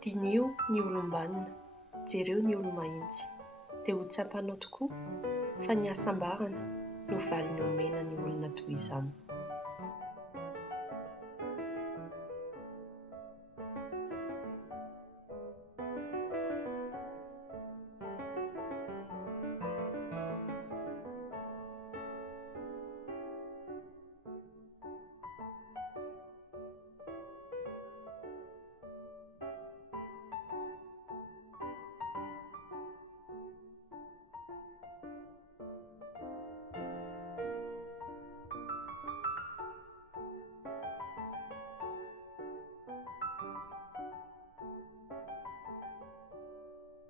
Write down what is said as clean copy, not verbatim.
Dinio ny olom-banona, jereo ny olo-mahitsy, dia ho tsapanao tokoa fa ny hasambarana no valiny omena ny olona toy izany.